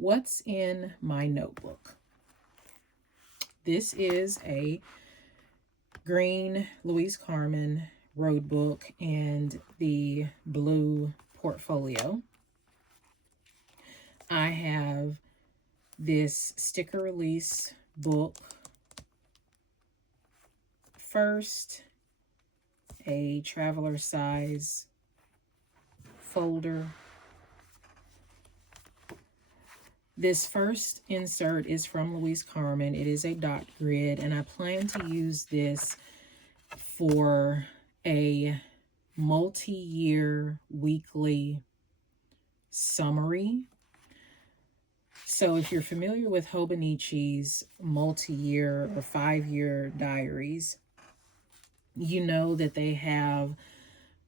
What's in my notebook? This is a green Louise Carmen road book and the blue portfolio. I have this sticker release book first, a traveler size folder. This first insert is from Louise Carmen. It is a dot grid, and I plan to use this for a multi-year weekly summary. So if you're familiar with Hobonichi's multi-year or 5-year diaries, you know that they have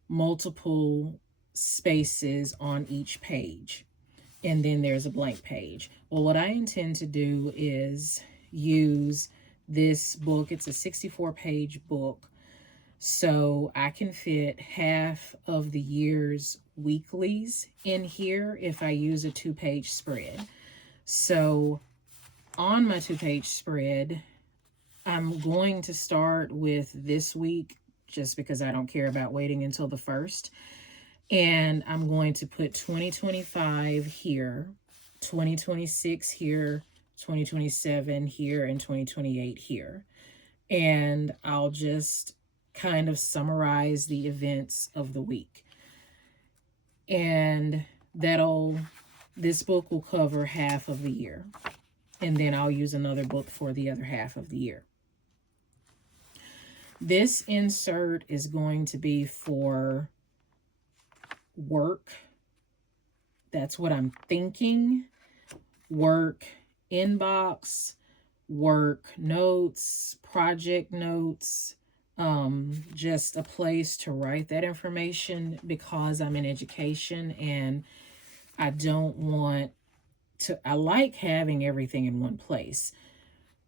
multiple spaces on each page, and then there's a blank page. Well, what I intend to do is use this book. It's a 64-page book, so I can fit half of the year's weeklies in here if I use a 2-page spread. So on my 2-page spread, I'm going to start with this week just because I don't care about waiting until the 1st. And I'm going to put 2025 here, 2026 here, 2027 here, and 2028 here. And I'll just kind of summarize the events of the week. And this book will cover half of the year. And then I'll use another book for the other half of the year. This insert is going to be for work. That's what I'm thinking. Work inbox, work notes, project notes, just a place to write that information because I'm in education and I don't want to, I like having everything in one place,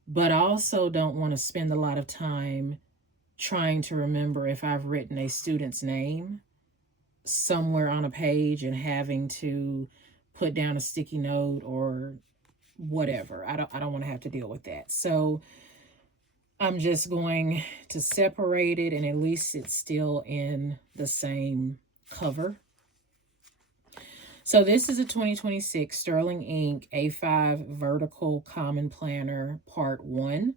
but I also don't want to spend a lot of time trying to remember if I've written a student's name somewhere on a page and having to put down a sticky note or whatever. I don't want to have to deal with that. So I'm just going to separate it, and at least it's still in the same cover. So this is a 2026 Sterling Ink A5 Vertical Common Planner Part 1.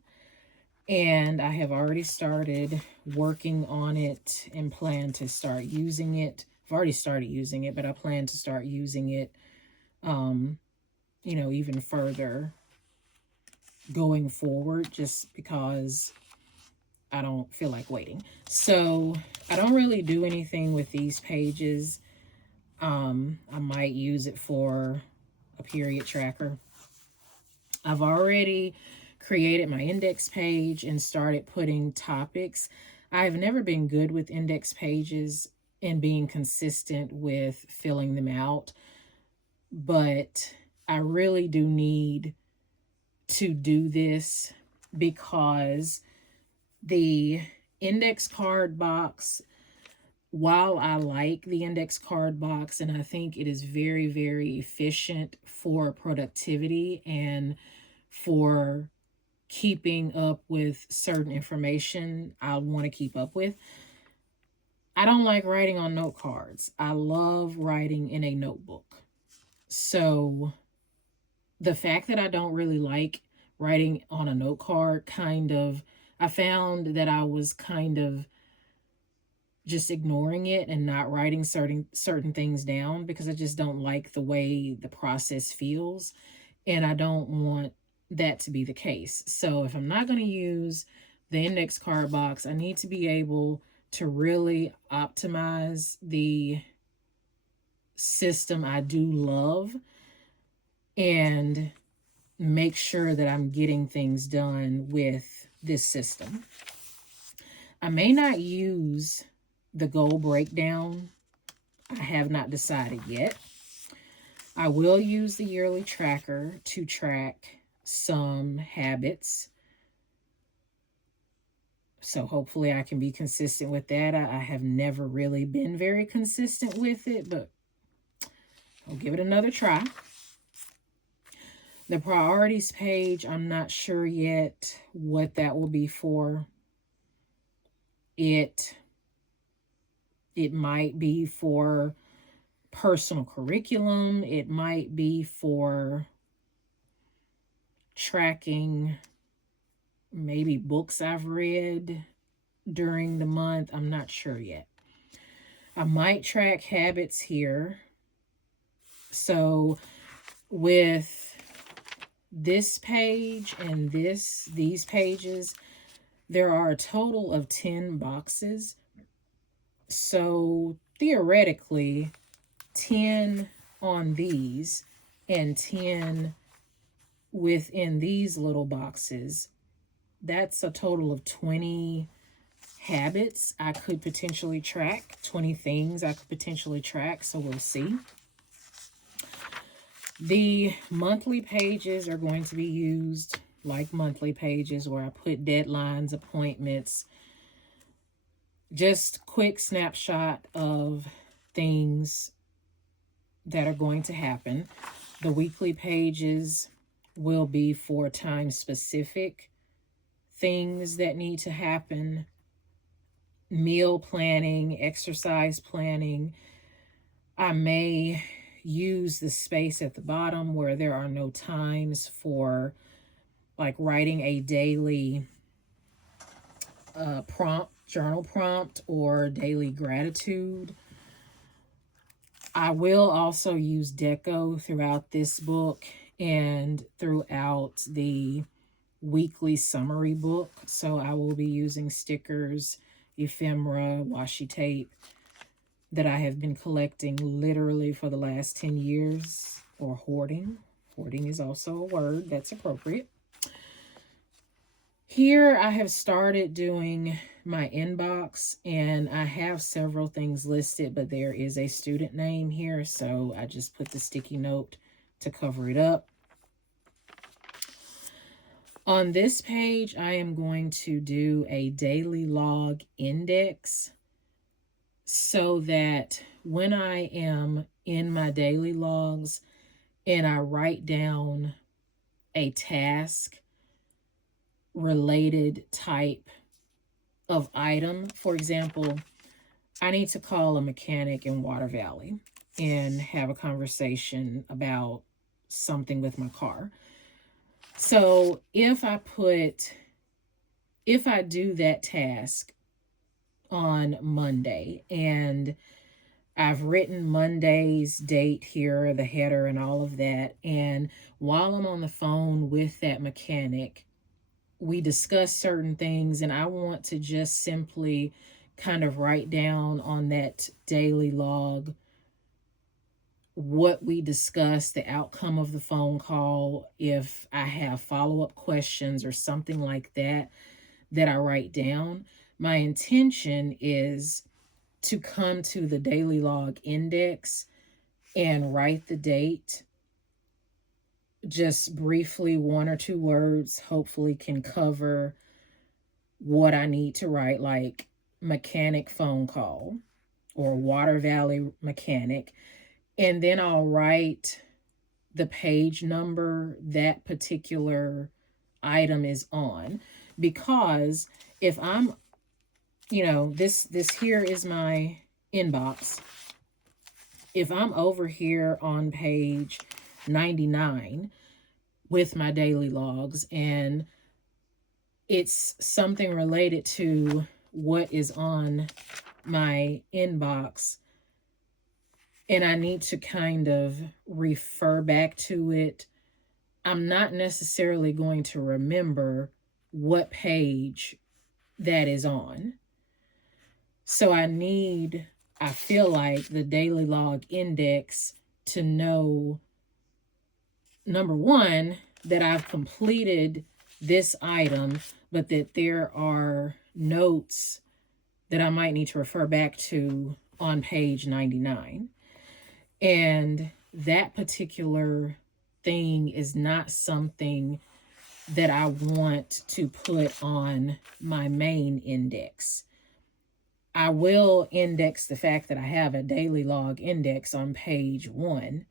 And I have already started working on it and plan to start using it. I've already started using it, but I plan to start using it, even further going forward, just because I don't feel like waiting. So I don't really do anything with these pages. I might use it for a period tracker. I've already created my index page and started putting topics. I've never been good with index pages and being consistent with filling them out, but I really do need to do this because the index card box, while I like the index card box and I think it is very, very efficient for productivity and for keeping up with certain information I want to keep up with, I don't like writing on note cards. I love writing in a notebook. So the fact that I don't really like writing on a note card I found that I was kind of just ignoring it and not writing certain things down because I just don't like the way the process feels, and I don't want that to be the case. So if I'm not going to use the index card box, I need to be able to really optimize the system I do love and make sure that I'm getting things done with this system. I may not use the goal breakdown. I have not decided yet. I will use the yearly tracker to track some habits. So hopefully I can be consistent with that. I have never really been very consistent with it, but I'll give it another try. The priorities page, I'm not sure yet what that will be for. It might be for personal curriculum. It might be for tracking maybe books I've read during the month. I'm not sure yet. I might track habits here. So with this page and these pages, there are a total of 10 boxes. So theoretically, 10 on these and 10 within these little boxes, that's a total of 20 habits I could potentially track, 20 things I could potentially track, so we'll see. The monthly pages are going to be used like monthly pages where I put deadlines, appointments, just quick snapshot of things that are going to happen. The weekly pages will be for time specific things that need to happen, meal planning, exercise planning. I may use the space at the bottom where there are no times for like writing a daily journal prompt or daily gratitude. I will also use deco throughout this book and throughout the weekly summary book. So I will be using stickers, ephemera, washi tape that I have been collecting literally for the last 10 years, or hoarding. Hoarding is also a word that's appropriate. Here I have started doing my inbox, and I have several things listed, but there is a student name here, so I just put the sticky note to cover it up. On this page, I am going to do a daily log index so that when I am in my daily logs and I write down a task related type of item, for example, I need to call a mechanic in Water Valley and have a conversation about something with my car. So if I do that task on Monday and I've written Monday's date here, the header and all of that, and while I'm on the phone with that mechanic, we discuss certain things, and I want to just simply kind of write down on that daily log what we discussed, the outcome of the phone call. If I have follow-up questions or something like that, that I write down. My intention is to come to the daily log index and write the date. Just briefly, 1 or 2 words, hopefully can cover what I need to write, like mechanic phone call or Water Valley mechanic. And then I'll write the page number that particular item is on. Because if I'm, this here is my inbox. If I'm over here on page 99 with my daily logs and it's something related to what is on my inbox, and I need to kind of refer back to it, I'm not necessarily going to remember what page that is on. So I feel like the daily log index to know, number one, that I've completed this item, but that there are notes that I might need to refer back to on page 99. And that particular thing is not something that I want to put on my main index. I will index the fact that I have a daily log index on page 1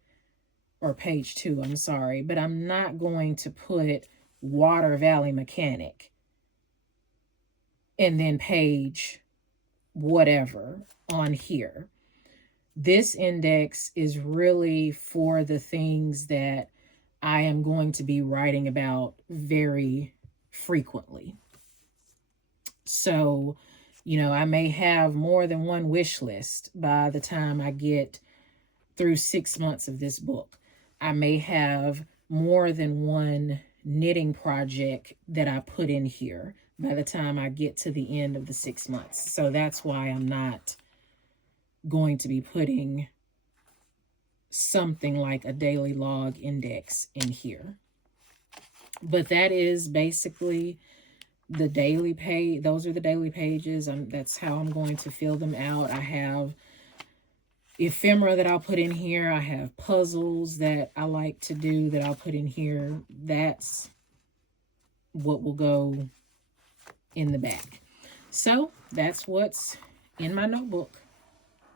or page 2, I'm sorry, but I'm not going to put Water Valley Mechanic and then page whatever on here. This index is really for the things that I am going to be writing about very frequently. So, you know, I may have more than one wish list by the time I get through 6 months of this book. I may have more than one knitting project that I put in here by the time I get to the end of the 6 months. So that's why I'm not going to be putting something like a daily log index in here. But that is basically the daily page. Those are the daily pages. That's how I'm going to fill them out. I have ephemera that I'll put in here. I have puzzles that I like to do that I'll put in here. That's what will go in the back. So that's what's in my notebook.